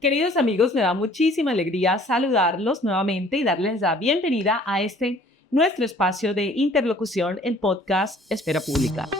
Queridos amigos, me da muchísima alegría saludarlos nuevamente y darles la bienvenida a nuestro espacio de interlocución en podcast Esfera Pública.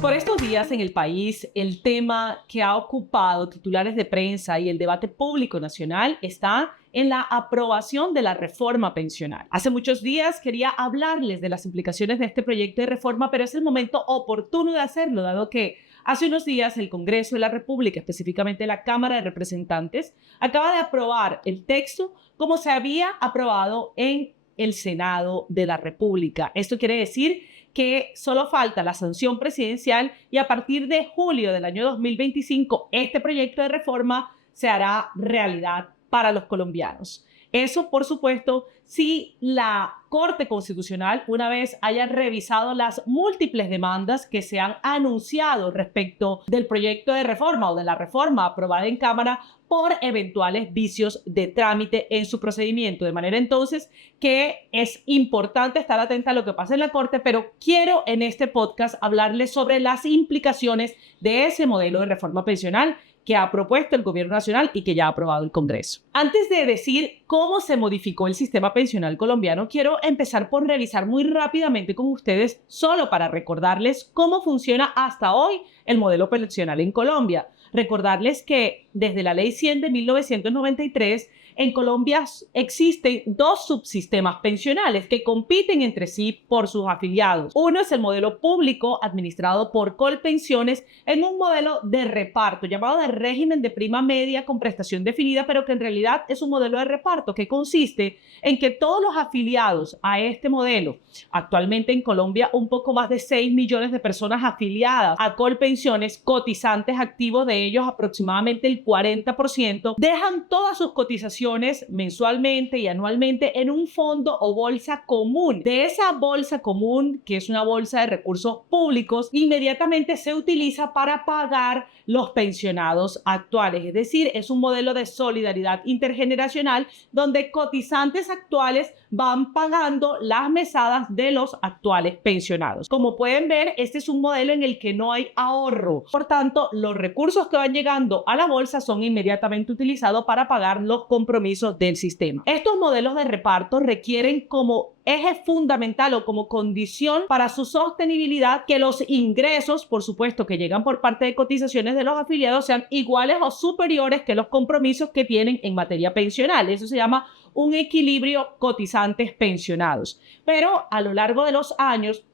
Por estos días en el país, el tema que ha ocupado titulares de prensa y el debate público nacional está en la aprobación de la reforma pensional. Hace muchos días quería hablarles de las implicaciones de este proyecto de reforma, pero es el momento oportuno de hacerlo, dado que hace unos días el Congreso de la República, específicamente la Cámara de Representantes, acaba de aprobar el texto como se había aprobado en el Senado de la República. Esto quiere decir que solo falta la sanción presidencial y a partir de julio del año 2025 este proyecto de reforma se hará realidad para los colombianos. Eso, por supuesto, si la Corte Constitucional, una vez haya revisado las múltiples demandas que se han anunciado respecto del proyecto de reforma o de la reforma aprobada en Cámara por eventuales vicios de trámite en su procedimiento. De manera entonces que es importante estar atenta a lo que pasa en la Corte, pero quiero en este podcast hablarles sobre las implicaciones de ese modelo de reforma pensional que ha propuesto el Gobierno Nacional y que ya ha aprobado el Congreso. Antes de decir cómo se modificó el sistema pensional colombiano, quiero empezar por revisar muy rápidamente con ustedes, solo para recordarles cómo funciona hasta hoy el modelo pensional en Colombia. Recordarles que desde la Ley 100 de 1993, en Colombia existen dos subsistemas pensionales que compiten entre sí por sus afiliados. Uno es el modelo público administrado por Colpensiones en un modelo de reparto llamado de régimen de prima media con prestación definida, pero que en realidad es un modelo de reparto que consiste en que todos los afiliados a este modelo, actualmente en Colombia un poco más de 6 millones de personas afiliadas a Colpensiones, cotizantes activos de ellos aproximadamente el 40%, dejan todas sus cotizaciones mensualmente y anualmente en un fondo o bolsa común. De esa bolsa común, que es una bolsa de recursos públicos, inmediatamente se utiliza para pagar los pensionados actuales. Es decir, es un modelo de solidaridad intergeneracional donde cotizantes actuales van pagando las mesadas de los actuales pensionados. Como pueden ver, este es un modelo en el que no hay ahorro. Por tanto, los recursos que van llegando a la bolsa son inmediatamente utilizados para pagar los compromisos del sistema. Estos modelos de reparto requieren como eje fundamental o como condición para su sostenibilidad que los ingresos, por supuesto, que llegan por parte de cotizaciones de los afiliados sean iguales o superiores que los compromisos que tienen en materia pensional. Eso se llama un equilibrio cotizantes pensionados. Pero a lo largo de los años,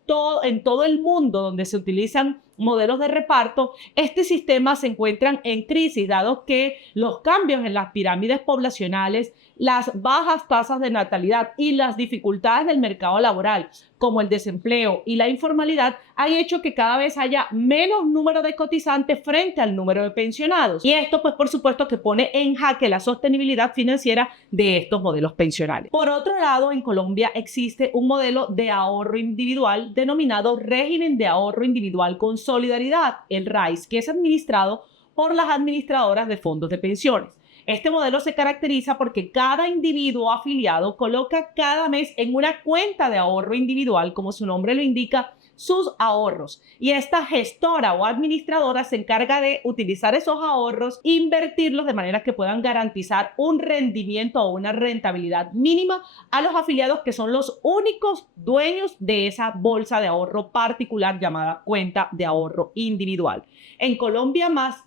en todo el mundo donde se utilizan modelos de reparto, este sistema se encuentran en crisis, dado que los cambios en las pirámides poblacionales, las bajas tasas de natalidad y las dificultades del mercado laboral, como el desempleo y la informalidad, han hecho que cada vez haya menos número de cotizantes frente al número de pensionados. Y esto, pues, por supuesto, que pone en jaque la sostenibilidad financiera de estos modelos pensionales. Por otro lado, en Colombia existe un modelo de ahorro individual denominado Régimen de Ahorro Individual con Solidaridad, el RAIS, que es administrado por las administradoras de fondos de pensiones. Este modelo se caracteriza porque cada individuo afiliado coloca cada mes en una cuenta de ahorro individual, como su nombre lo indica, sus ahorros. Y esta gestora o administradora se encarga de utilizar esos ahorros, invertirlos de manera que puedan garantizar un rendimiento o una rentabilidad mínima a los afiliados que son los únicos dueños de esa bolsa de ahorro particular llamada cuenta de ahorro individual. En Colombia, más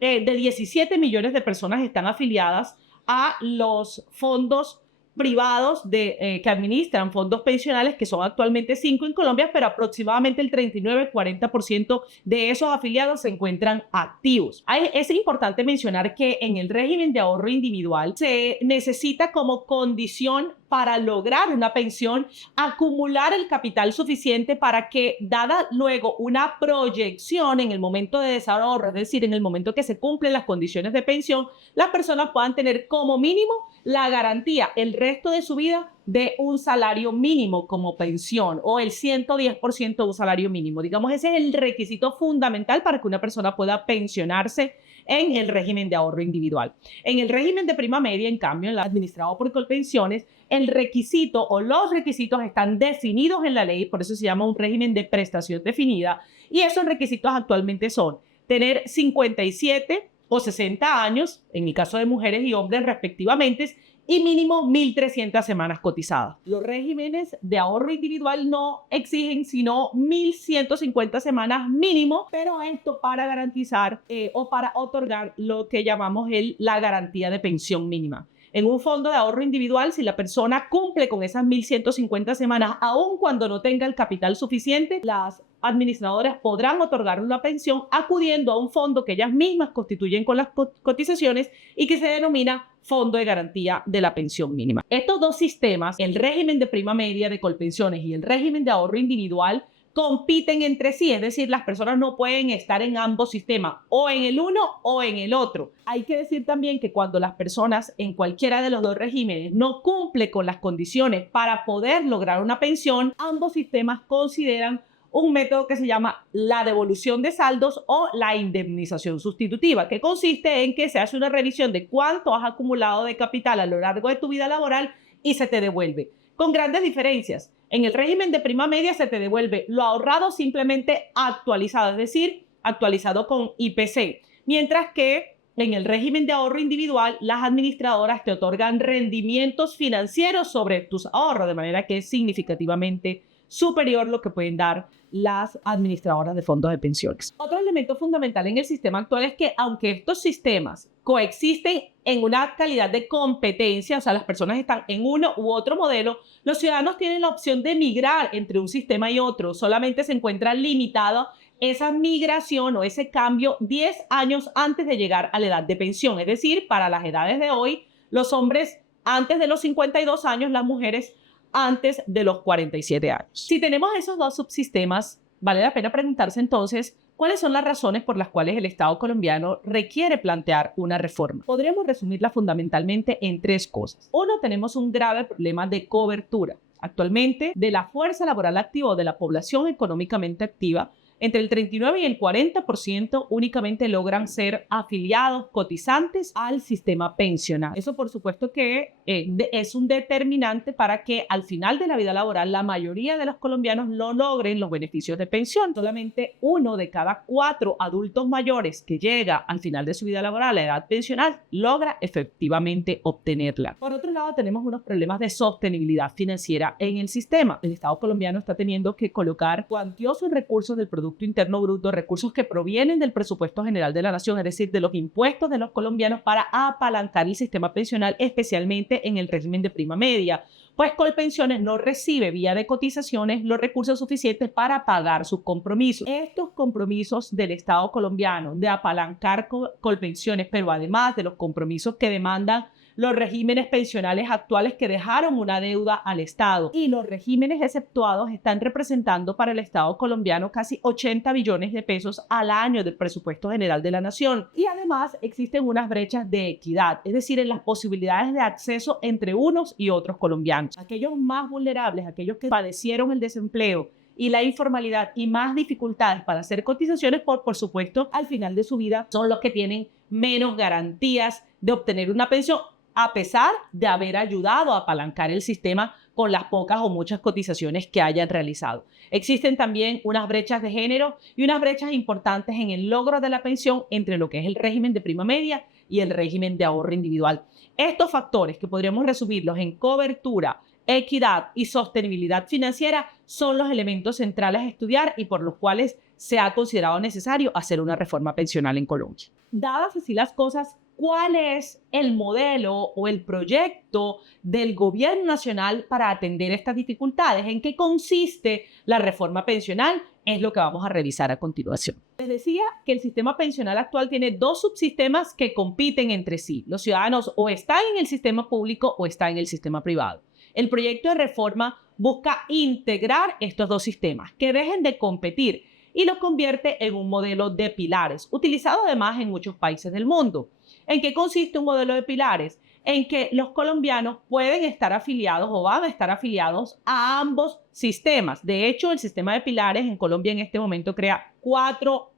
de 17 millones de personas están afiliadas a los fondos privados que administran fondos pensionales, que son actualmente 5 en Colombia, pero aproximadamente el 39-40% de esos afiliados se encuentran activos. Es importante mencionar que en el régimen de ahorro individual se necesita como condición para lograr una pensión, acumular el capital suficiente para que, dada luego una proyección en el momento de desahorro, es decir, en el momento que se cumplen las condiciones de pensión, las personas puedan tener como mínimo la garantía, el resto de su vida de un salario mínimo como pensión o el 110% de un salario mínimo. Digamos, ese es el requisito fundamental para que una persona pueda pensionarse en el régimen de ahorro individual. En el régimen de prima media, en cambio, en la administrado por Colpensiones, el requisito o los requisitos están definidos en la ley, por eso se llama un régimen de prestación definida, y esos requisitos actualmente son tener 57 o 60 años, en el caso de mujeres y hombres respectivamente, y mínimo 1.300 semanas cotizadas. Los regímenes de ahorro individual no exigen sino 1.150 semanas mínimo, pero esto para garantizar o para otorgar lo que llamamos la garantía de pensión mínima. En un fondo de ahorro individual, si la persona cumple con esas 1.150 semanas, aun cuando no tenga el capital suficiente, las administradoras podrán otorgar una pensión acudiendo a un fondo que ellas mismas constituyen con las cotizaciones y que se denomina Fondo de Garantía de la Pensión Mínima. Estos dos sistemas, el régimen de prima media de Colpensiones y el régimen de ahorro individual, compiten entre sí, es decir, las personas no pueden estar en ambos sistemas, o en el uno o en el otro. Hay que decir también que cuando las personas en cualquiera de los dos regímenes no cumplen con las condiciones para poder lograr una pensión, ambos sistemas consideran un método que se llama la devolución de saldos o la indemnización sustitutiva, que consiste en que se hace una revisión de cuánto has acumulado de capital a lo largo de tu vida laboral y se te devuelve, con grandes diferencias. En el régimen de prima media se te devuelve lo ahorrado simplemente actualizado, es decir, actualizado con IPC, mientras que en el régimen de ahorro individual las administradoras te otorgan rendimientos financieros sobre tus ahorros, de manera que es significativamente superior lo que pueden dar las administradoras de fondos de pensiones. Otro elemento fundamental en el sistema actual es que aunque estos sistemas coexisten en una calidad de competencia, o sea, las personas están en uno u otro modelo, los ciudadanos tienen la opción de migrar entre un sistema y otro. Solamente se encuentra limitado esa migración o ese cambio 10 años antes de llegar a la edad de pensión. Es decir, para las edades de hoy, los hombres antes de los 52 años, las mujeres antes de los 47 años. Si tenemos esos dos subsistemas, vale la pena preguntarse entonces cuáles son las razones por las cuales el Estado colombiano requiere plantear una reforma. Podríamos resumirla fundamentalmente en tres cosas. Uno, tenemos un grave problema de cobertura. Actualmente, de la fuerza laboral activa o de la población económicamente activa, entre el 39 y el 40% únicamente logran ser afiliados, cotizantes al sistema pensional. Eso por supuesto que es un determinante para que al final de la vida laboral la mayoría de los colombianos no logren los beneficios de pensión. Solamente 1 de cada 4 adultos mayores que llega al final de su vida laboral, a la edad pensional, logra efectivamente obtenerla. Por otro lado, tenemos unos problemas de sostenibilidad financiera en el sistema. El Estado colombiano está teniendo que colocar cuantiosos recursos del Producto Interno Bruto, recursos que provienen del presupuesto general de la nación, es decir, de los impuestos de los colombianos, para apalancar el sistema pensional, especialmente en el régimen de prima media, pues Colpensiones no recibe vía de cotizaciones los recursos suficientes para pagar sus compromisos. Estos compromisos del Estado colombiano de apalancar Colpensiones, pero además de los compromisos que demandan los regímenes pensionales actuales que dejaron una deuda al Estado y los regímenes exceptuados están representando para el Estado colombiano casi 80 billones de pesos al año del presupuesto general de la nación. Y además existen unas brechas de equidad, es decir, en las posibilidades de acceso entre unos y otros colombianos. Aquellos más vulnerables, aquellos que padecieron el desempleo y la informalidad y más dificultades para hacer cotizaciones, por supuesto, al final de su vida son los que tienen menos garantías de obtener una pensión, a pesar de haber ayudado a apalancar el sistema con las pocas o muchas cotizaciones que hayan realizado. Existen también unas brechas de género y unas brechas importantes en el logro de la pensión entre lo que es el régimen de prima media y el régimen de ahorro individual. Estos factores, que podríamos resumirlos en cobertura, equidad y sostenibilidad financiera, son los elementos centrales a estudiar y por los cuales se ha considerado necesario hacer una reforma pensional en Colombia. Dadas así las cosas, ¿cuál es el modelo o el proyecto del gobierno nacional para atender estas dificultades? ¿En qué consiste la reforma pensional? Es lo que vamos a revisar a continuación. Les decía que el sistema pensional actual tiene dos subsistemas que compiten entre sí. Los ciudadanos o están en el sistema público o están en el sistema privado. El proyecto de reforma busca integrar estos dos sistemas, que dejen de competir, y los convierte en un modelo de pilares, utilizado además en muchos países del mundo. ¿En qué consiste un modelo de pilares? en que los colombianos pueden estar afiliados o van a estar afiliados a ambos sistemas. De hecho, el sistema de pilares en Colombia en este momento crea cuatro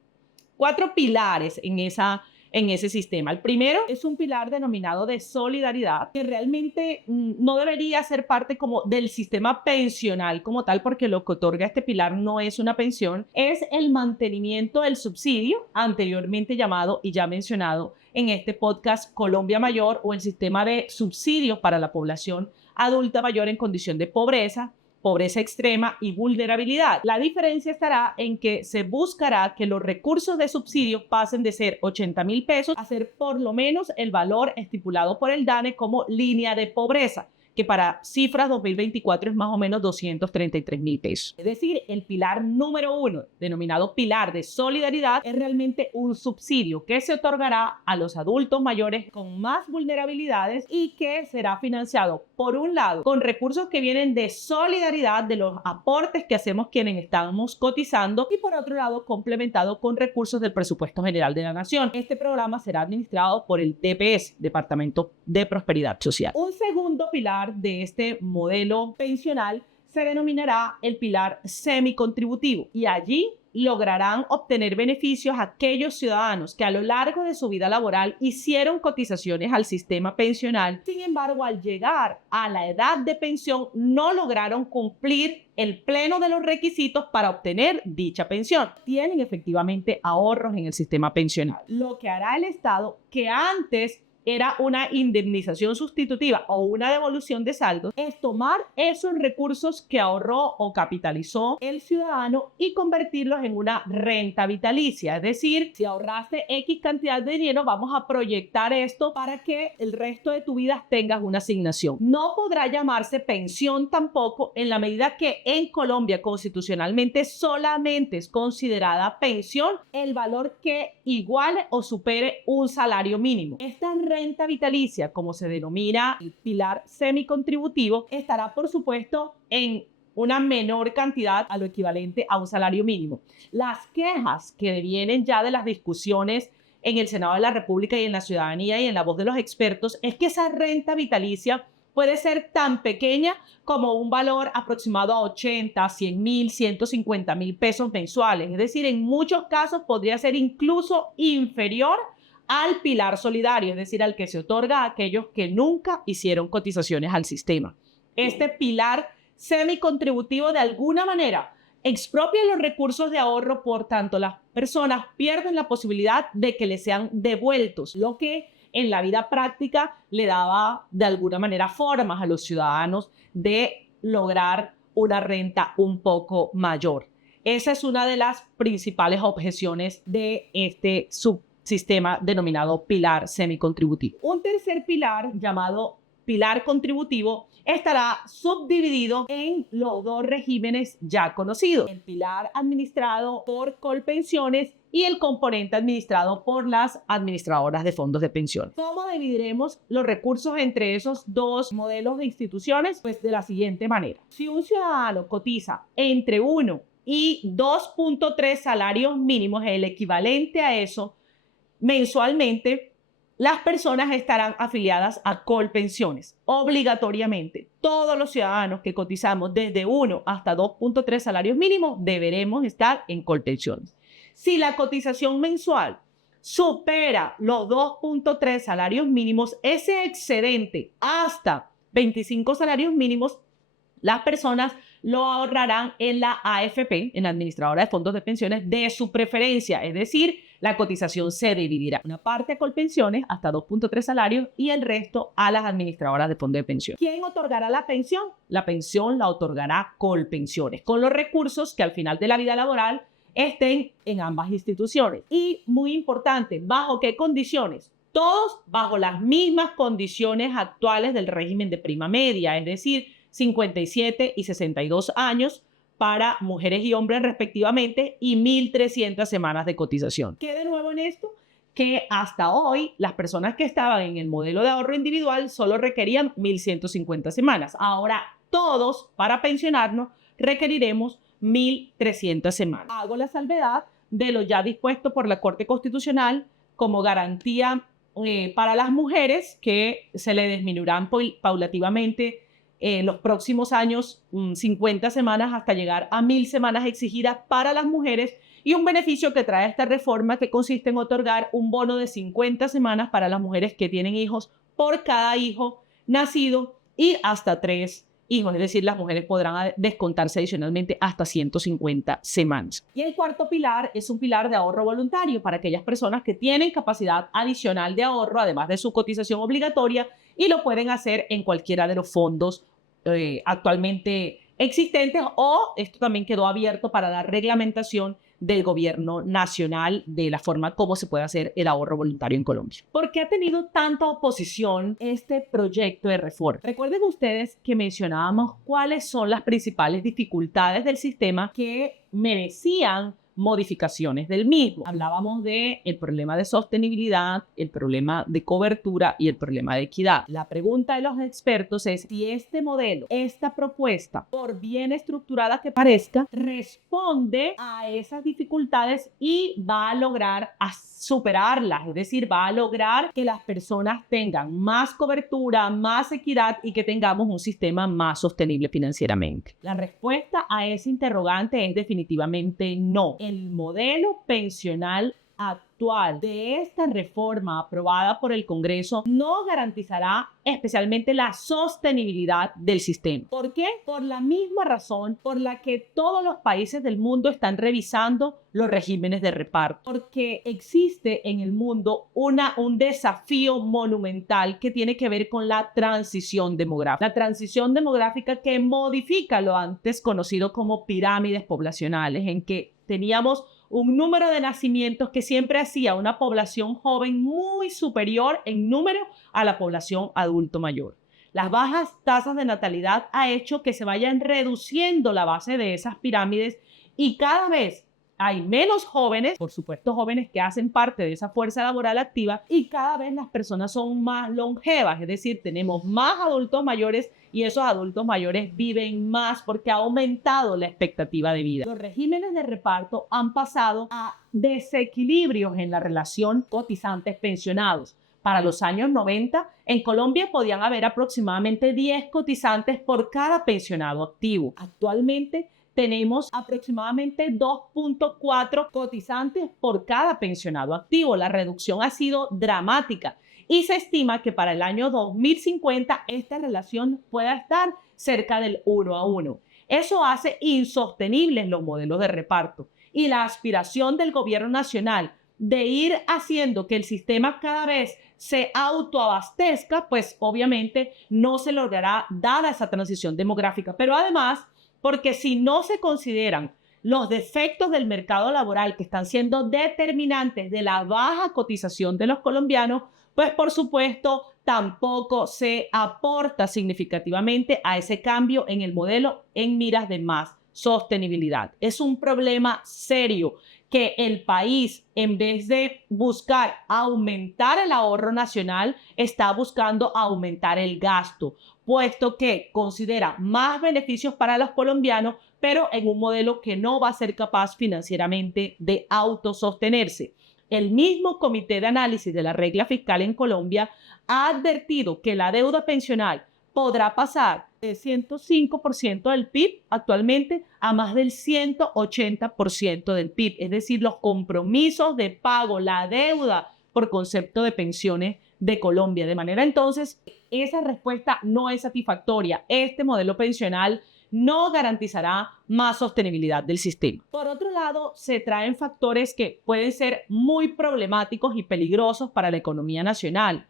pilares en ese sistema. El primero es un pilar denominado de solidaridad, que realmente no debería ser parte como del sistema pensional como tal, porque lo que otorga este pilar no es una pensión, es el mantenimiento del subsidio, anteriormente llamado y ya mencionado en este podcast Colombia Mayor, o el sistema de subsidios para la población adulta mayor en condición de pobreza extrema y vulnerabilidad. La diferencia estará en que se buscará que los recursos de subsidio pasen de ser 80.000 pesos a ser por lo menos el valor estipulado por el DANE como línea de pobreza, que para cifras 2024 es más o menos 233.000 pesos. Es decir, el pilar número 1, denominado pilar de solidaridad, es realmente un subsidio que se otorgará a los adultos mayores con más vulnerabilidades y que será financiado, por un lado, con recursos que vienen de solidaridad, de los aportes que hacemos quienes estamos cotizando, y por otro lado, complementado con recursos del presupuesto general de la Nación. Este programa será administrado por el DPS, Departamento de Prosperidad Social. Un segundo pilar de este modelo pensional se denominará el pilar semicontributivo, y allí lograrán obtener beneficios aquellos ciudadanos que a lo largo de su vida laboral hicieron cotizaciones al sistema pensional. Sin embargo, al llegar a la edad de pensión no lograron cumplir el pleno de los requisitos para obtener dicha pensión. Tienen efectivamente ahorros en el sistema pensional. Lo que hará el Estado, que antes era una indemnización sustitutiva o una devolución de saldos, es tomar esos recursos que ahorró o capitalizó el ciudadano y convertirlos en una renta vitalicia. Es decir, si ahorraste X cantidad de dinero, vamos a proyectar esto para que el resto de tu vida tengas una asignación. No podrá llamarse pensión tampoco, en la medida que en Colombia constitucionalmente solamente es considerada pensión el valor que iguale o supere un salario mínimo. Esta renta vitalicia, como se denomina el pilar semicontributivo, estará por supuesto en una menor cantidad a lo equivalente a un salario mínimo. Las quejas que vienen ya de las discusiones en el Senado de la República y en la ciudadanía y en la voz de los expertos es que esa renta vitalicia puede ser tan pequeña como un valor aproximado a 80, 100.000, 150.000 pesos mensuales. Es decir, en muchos casos podría ser incluso inferior al pilar solidario, es decir, al que se otorga a aquellos que nunca hicieron cotizaciones al sistema. Este pilar semicontributivo de alguna manera expropia los recursos de ahorro, por tanto las personas pierden la posibilidad de que les sean devueltos, lo que en la vida práctica le daba de alguna manera formas a los ciudadanos de lograr una renta un poco mayor. Esa es una de las principales objeciones de este subsistema denominado pilar semicontributivo. Un tercer pilar, llamado pilar contributivo, estará subdividido en los dos regímenes ya conocidos: el pilar administrado por Colpensiones y el componente administrado por las administradoras de fondos de pensión. ¿Cómo dividiremos los recursos entre esos dos modelos de instituciones? Pues de la siguiente manera: si un ciudadano cotiza entre 1 y 2.3 salarios mínimos, el equivalente a eso mensualmente, las personas estarán afiliadas a Colpensiones. Obligatoriamente, todos los ciudadanos que cotizamos desde 1 hasta 2.3 salarios mínimos deberemos estar en Colpensiones. Si la cotización mensual supera los 2.3 salarios mínimos, ese excedente hasta 25 salarios mínimos, las personas lo ahorrarán en la AFP, en la Administradora de Fondos de Pensiones de su preferencia. Es decir, la cotización se dividirá. Una parte a Colpensiones, hasta 2.3 salarios, y el resto a las administradoras de fondos de pensión. ¿Quién otorgará la pensión? La pensión la otorgará Colpensiones, con los recursos que al final de la vida laboral estén en ambas instituciones. Y muy importante, ¿bajo qué condiciones? Todos bajo las mismas condiciones actuales del régimen de prima media, es decir, 57 y 62 años para mujeres y hombres respectivamente, y 1.300 semanas de cotización. ¿Qué de nuevo en esto? Que hasta hoy las personas que estaban en el modelo de ahorro individual solo requerían 1.150 semanas. Ahora todos, para pensionarnos, requeriremos 1.300 semanas. Hago la salvedad de lo ya dispuesto por la Corte Constitucional como garantía para las mujeres, que se le disminuirán paulativamente en los próximos años 50 semanas hasta llegar a 1.000 semanas exigidas para las mujeres, y un beneficio que trae esta reforma que consiste en otorgar un bono de 50 semanas para las mujeres que tienen hijos por cada hijo nacido y hasta 3 hijos, es decir, las mujeres podrán descontarse adicionalmente hasta 150 semanas. Y el cuarto pilar es un pilar de ahorro voluntario para aquellas personas que tienen capacidad adicional de ahorro, además de su cotización obligatoria, y lo pueden hacer en cualquiera de los fondos actualmente existentes, o esto también quedó abierto para la reglamentación del gobierno nacional de la forma como se puede hacer el ahorro voluntario en Colombia. ¿Por qué ha tenido tanta oposición este proyecto de reforma? Recuerden ustedes que mencionábamos cuáles son las principales dificultades del sistema que merecían modificaciones del mismo. Hablábamos de el problema de sostenibilidad, el problema de cobertura y el problema de equidad. La pregunta de los expertos es si este modelo, esta propuesta, por bien estructurada que parezca, responde a esas dificultades y va a lograr superarlas, es decir, va a lograr que las personas tengan más cobertura, más equidad y que tengamos un sistema más sostenible financieramente. La respuesta a ese interrogante es definitivamente no. El modelo pensional actual de esta reforma aprobada por el Congreso no garantizará especialmente la sostenibilidad del sistema. ¿Por qué? Por la misma razón por la que todos los países del mundo están revisando los regímenes de reparto. Porque existe en el mundo un desafío monumental que tiene que ver con la transición demográfica. La transición demográfica que modifica lo antes conocido como pirámides poblacionales, en que teníamos un número de nacimientos que siempre hacía una población joven muy superior en número a la población adulto mayor. Las bajas tasas de natalidad ha hecho que se vayan reduciendo la base de esas pirámides y cada vez hay menos jóvenes, por supuesto jóvenes que hacen parte de esa fuerza laboral activa, y cada vez las personas son más longevas, es decir, tenemos más adultos mayores y esos adultos mayores viven más porque ha aumentado la expectativa de vida. Los regímenes de reparto han pasado a desequilibrios en la relación cotizantes-pensionados. Para los años 90, en Colombia podían haber aproximadamente 10 cotizantes por cada pensionado activo. Actualmente tenemos aproximadamente 2.4 cotizantes por cada pensionado activo. La reducción ha sido dramática y se estima que para el año 2050 esta relación pueda estar cerca del 1:1. Eso hace insostenibles los modelos de reparto, y la aspiración del gobierno nacional de ir haciendo que el sistema cada vez se autoabastezca, pues obviamente no se logrará dada esa transición demográfica. Pero además, porque si no se consideran los defectos del mercado laboral que están siendo determinantes de la baja cotización de los colombianos, pues por supuesto tampoco se aporta significativamente a ese cambio en el modelo en miras de más sostenibilidad. Es un problema serio que el país, en vez de buscar aumentar el ahorro nacional, está buscando aumentar el gasto, puesto que considera más beneficios para los colombianos, pero en un modelo que no va a ser capaz financieramente de autosostenerse. El mismo Comité de Análisis de la Regla Fiscal en Colombia ha advertido que la deuda pensional podrá pasar de 105% del PIB actualmente a más del 180% del PIB. Es decir, los compromisos de pago, la deuda por concepto de pensiones de Colombia. De manera entonces, esa respuesta no es satisfactoria. Este modelo pensional no garantizará más sostenibilidad del sistema. Por otro lado, se traen factores que pueden ser muy problemáticos y peligrosos para la economía nacional.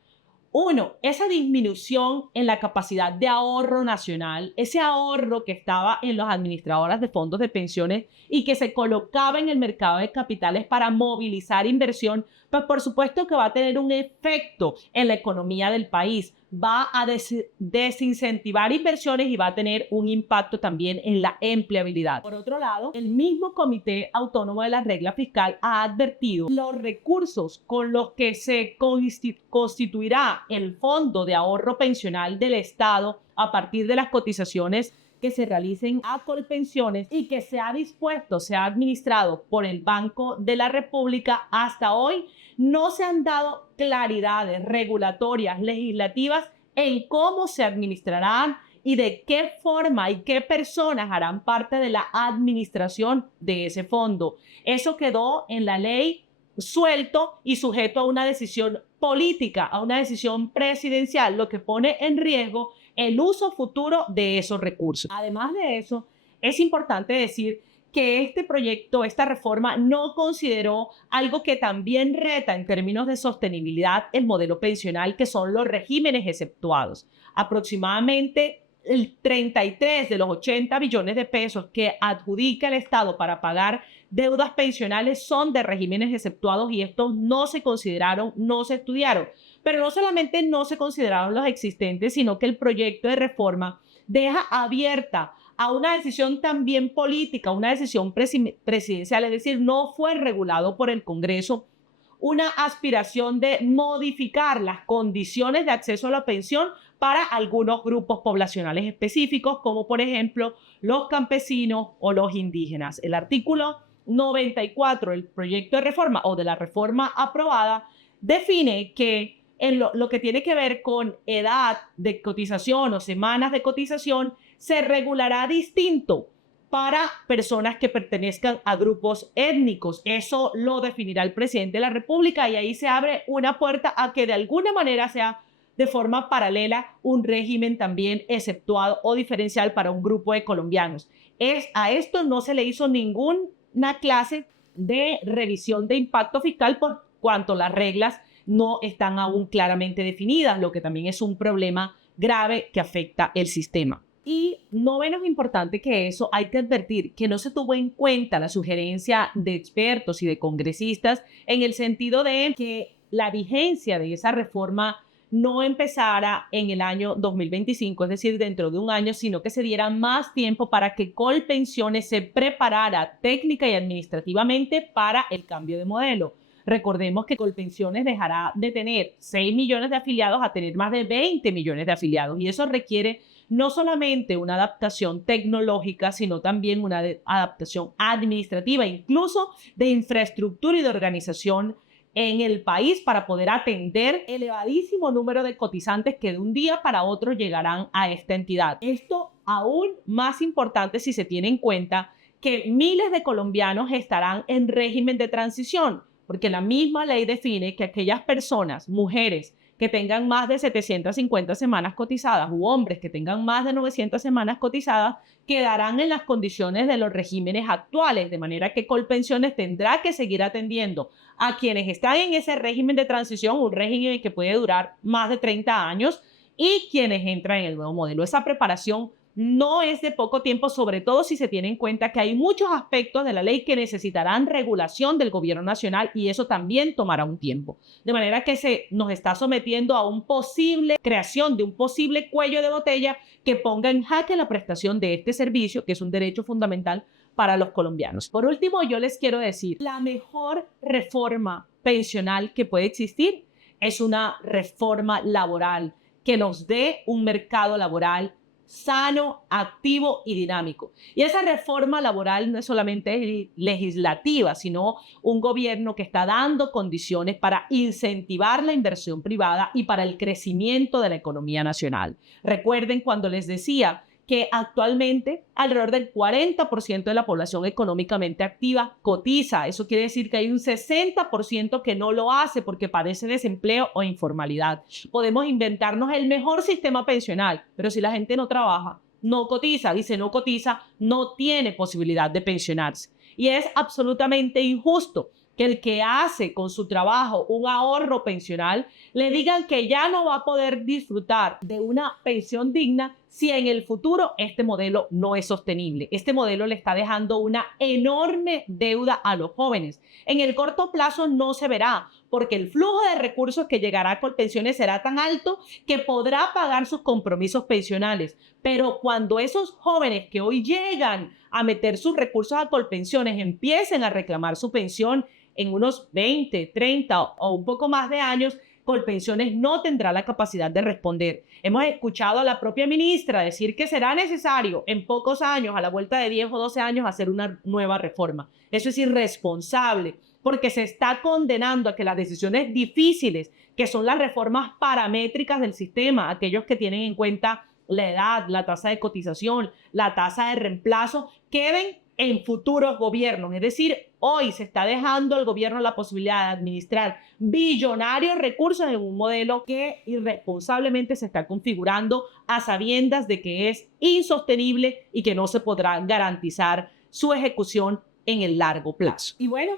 Uno, esa disminución en la capacidad de ahorro nacional, ese ahorro que estaba en las administradoras de fondos de pensiones y que se colocaba en el mercado de capitales para movilizar inversión, pues por supuesto que va a tener un efecto en la economía del país. Va a desincentivar inversiones y va a tener un impacto también en la empleabilidad. Por otro lado, el mismo Comité Autónomo de la Regla Fiscal ha advertido los recursos con los que se constituirá el Fondo de Ahorro Pensional del Estado a partir de las cotizaciones que se realicen a Colpensiones y que se ha dispuesto, se ha administrado por el Banco de la República, hasta hoy no se han dado claridades regulatorias, legislativas en cómo se administrarán y de qué forma y qué personas harán parte de la administración de ese fondo. Eso quedó en la ley suelto y sujeto a una decisión política, a una decisión presidencial, lo que pone en riesgo el uso futuro de esos recursos. Además de eso, es importante decir que este proyecto, esta reforma, no consideró algo que también reta en términos de sostenibilidad el modelo pensional, que son los regímenes exceptuados. Aproximadamente el 33 de los 80 billones de pesos que adjudica el Estado para pagar deudas pensionales son de regímenes exceptuados y estos no se consideraron, no se estudiaron. Pero no solamente no se consideraron los existentes, sino que el proyecto de reforma deja abierta a una decisión también política, una decisión presidencial, es decir, no fue regulado por el Congreso, una aspiración de modificar las condiciones de acceso a la pensión para algunos grupos poblacionales específicos, como por ejemplo los campesinos o los indígenas. El artículo 94 del proyecto de reforma o de la reforma aprobada define que en lo que tiene que ver con edad de cotización o semanas de cotización se regulará distinto para personas que pertenezcan a grupos étnicos. Eso lo definirá el presidente de la República y ahí se abre una puerta a que de alguna manera sea de forma paralela un régimen también exceptuado o diferencial para un grupo de colombianos. A esto no se le hizo ninguna clase de revisión de impacto fiscal por cuanto las reglas no están aún claramente definidas, lo que también es un problema grave que afecta el sistema. Y no menos importante que eso, hay que advertir que no se tuvo en cuenta la sugerencia de expertos y de congresistas en el sentido de que la vigencia de esa reforma no empezara en el año 2025, es decir, dentro de un año, sino que se diera más tiempo para que Colpensiones se preparara técnica y administrativamente para el cambio de modelo. Recordemos que Colpensiones dejará de tener 6 millones de afiliados a tener más de 20 millones de afiliados y eso requiere no solamente una adaptación tecnológica, sino también una adaptación administrativa, incluso de infraestructura y de organización en el país para poder atender el elevadísimo número de cotizantes que de un día para otro llegarán a esta entidad. Esto aún más importante si se tiene en cuenta que miles de colombianos estarán en régimen de transición, porque la misma ley define que aquellas personas, mujeres, que tengan más de 750 semanas cotizadas u hombres que tengan más de 900 semanas cotizadas quedarán en las condiciones de los regímenes actuales, de manera que Colpensiones tendrá que seguir atendiendo a quienes están en ese régimen de transición, un régimen que puede durar más de 30 años, y quienes entran en el nuevo modelo. Esa preparación no es de poco tiempo, sobre todo si se tiene en cuenta que hay muchos aspectos de la ley que necesitarán regulación del gobierno nacional y eso también tomará un tiempo. De manera que se nos está sometiendo a un posible creación de un posible cuello de botella que ponga en jaque la prestación de este servicio, que es un derecho fundamental para los colombianos. Por último, yo les quiero decir, la mejor reforma pensional que puede existir es una reforma laboral que nos dé un mercado laboral sano, activo y dinámico. Y esa reforma laboral no es solamente legislativa, sino un gobierno que está dando condiciones para incentivar la inversión privada y para el crecimiento de la economía nacional. Recuerden cuando les decía que actualmente alrededor del 40% de la población económicamente activa cotiza. Eso quiere decir que hay un 60% que no lo hace porque padece desempleo o informalidad. Podemos inventarnos el mejor sistema pensional, pero si la gente no trabaja, no cotiza, y si no cotiza, no tiene posibilidad de pensionarse. Y es absolutamente injusto que el que hace con su trabajo un ahorro pensional le digan que ya no va a poder disfrutar de una pensión digna si en el futuro este modelo no es sostenible. Este modelo le está dejando una enorme deuda a los jóvenes. En el corto plazo no se verá, porque el flujo de recursos que llegará a Colpensiones será tan alto que podrá pagar sus compromisos pensionales. Pero cuando esos jóvenes que hoy llegan a meter sus recursos a Colpensiones empiecen a reclamar su pensión en unos 20, 30 o un poco más de años, Colpensiones no tendrá la capacidad de responder. Hemos escuchado a la propia ministra decir que será necesario en pocos años, a la vuelta de 10 o 12 años, hacer una nueva reforma. Eso es irresponsable, porque se está condenando a que las decisiones difíciles, que son las reformas paramétricas del sistema, aquellos que tienen en cuenta la edad, la tasa de cotización, la tasa de reemplazo, queden en futuros gobiernos. Es decir, hoy se está dejando al gobierno la posibilidad de administrar billonarios recursos en un modelo que irresponsablemente se está configurando a sabiendas de que es insostenible y que no se podrá garantizar su ejecución en el largo plazo. Y bueno,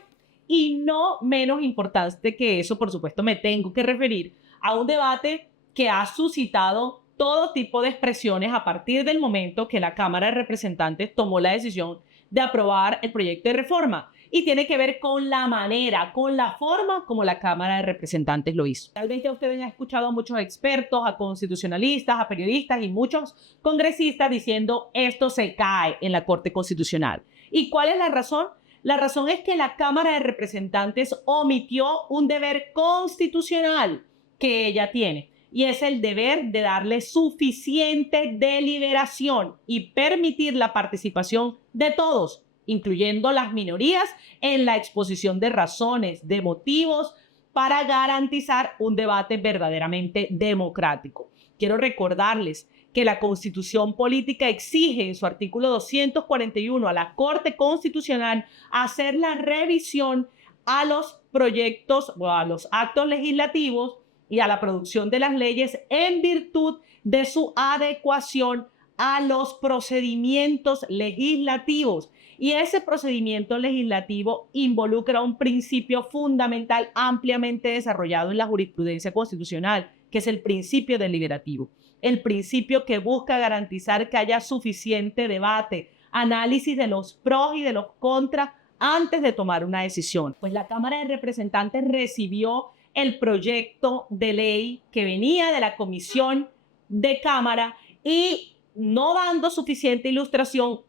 y no menos importante que eso, por supuesto, me tengo que referir a un debate que ha suscitado todo tipo de expresiones a partir del momento que la Cámara de Representantes tomó la decisión de aprobar el proyecto de reforma, y tiene que ver con la manera, con la forma como la Cámara de Representantes lo hizo. Tal vez ya ustedes han escuchado a muchos expertos, a constitucionalistas, a periodistas y muchos congresistas diciendo esto se cae en la Corte Constitucional. ¿Y cuál es la razón? La razón es que la Cámara de Representantes omitió un deber constitucional que ella tiene, y es el deber de darle suficiente deliberación y permitir la participación de todos, incluyendo las minorías, en la exposición de razones, de motivos, para garantizar un debate verdaderamente democrático. Quiero recordarles que la Constitución Política exige en su artículo 241 a la Corte Constitucional hacer la revisión a los proyectos o a los actos legislativos y a la producción de las leyes en virtud de su adecuación a los procedimientos legislativos. Y ese procedimiento legislativo involucra un principio fundamental ampliamente desarrollado en la jurisprudencia constitucional, que es el principio deliberativo. El principio que busca garantizar que haya suficiente debate, análisis de los pros y de los contras antes de tomar una decisión. Pues la Cámara de Representantes recibió el proyecto de ley que venía de la Comisión de Cámara y, no dando suficiente ilustración,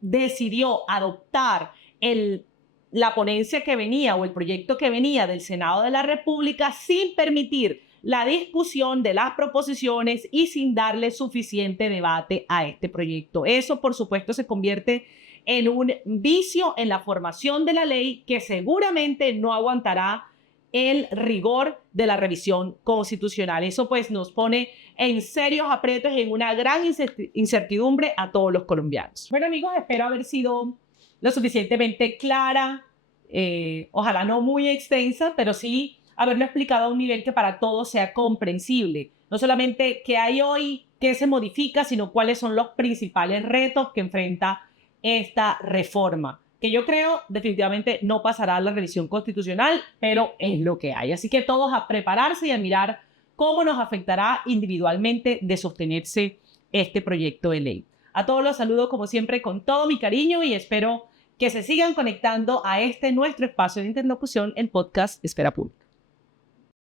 decidió adoptar la ponencia que venía o el proyecto que venía del Senado de la República sin permitir la discusión de las proposiciones y sin darle suficiente debate a este proyecto. Eso, por supuesto, se convierte en un vicio en la formación de la ley que seguramente no aguantará el rigor de la revisión constitucional. Eso pues nos pone en serios aprietos y en una gran incertidumbre a todos los colombianos. Bueno, amigos, espero haber sido lo suficientemente clara, ojalá no muy extensa, pero sí haberlo explicado a un nivel que para todos sea comprensible. No solamente qué hay hoy, qué se modifica, sino cuáles son los principales retos que enfrenta esta reforma, que yo creo definitivamente no pasará a la revisión constitucional, pero es lo que hay. Así que todos a prepararse y a mirar cómo nos afectará individualmente de sostenerse este proyecto de ley. A todos los saludo como siempre con todo mi cariño y espero que se sigan conectando a este nuestro espacio de interlocución, el podcast Esfera Pública.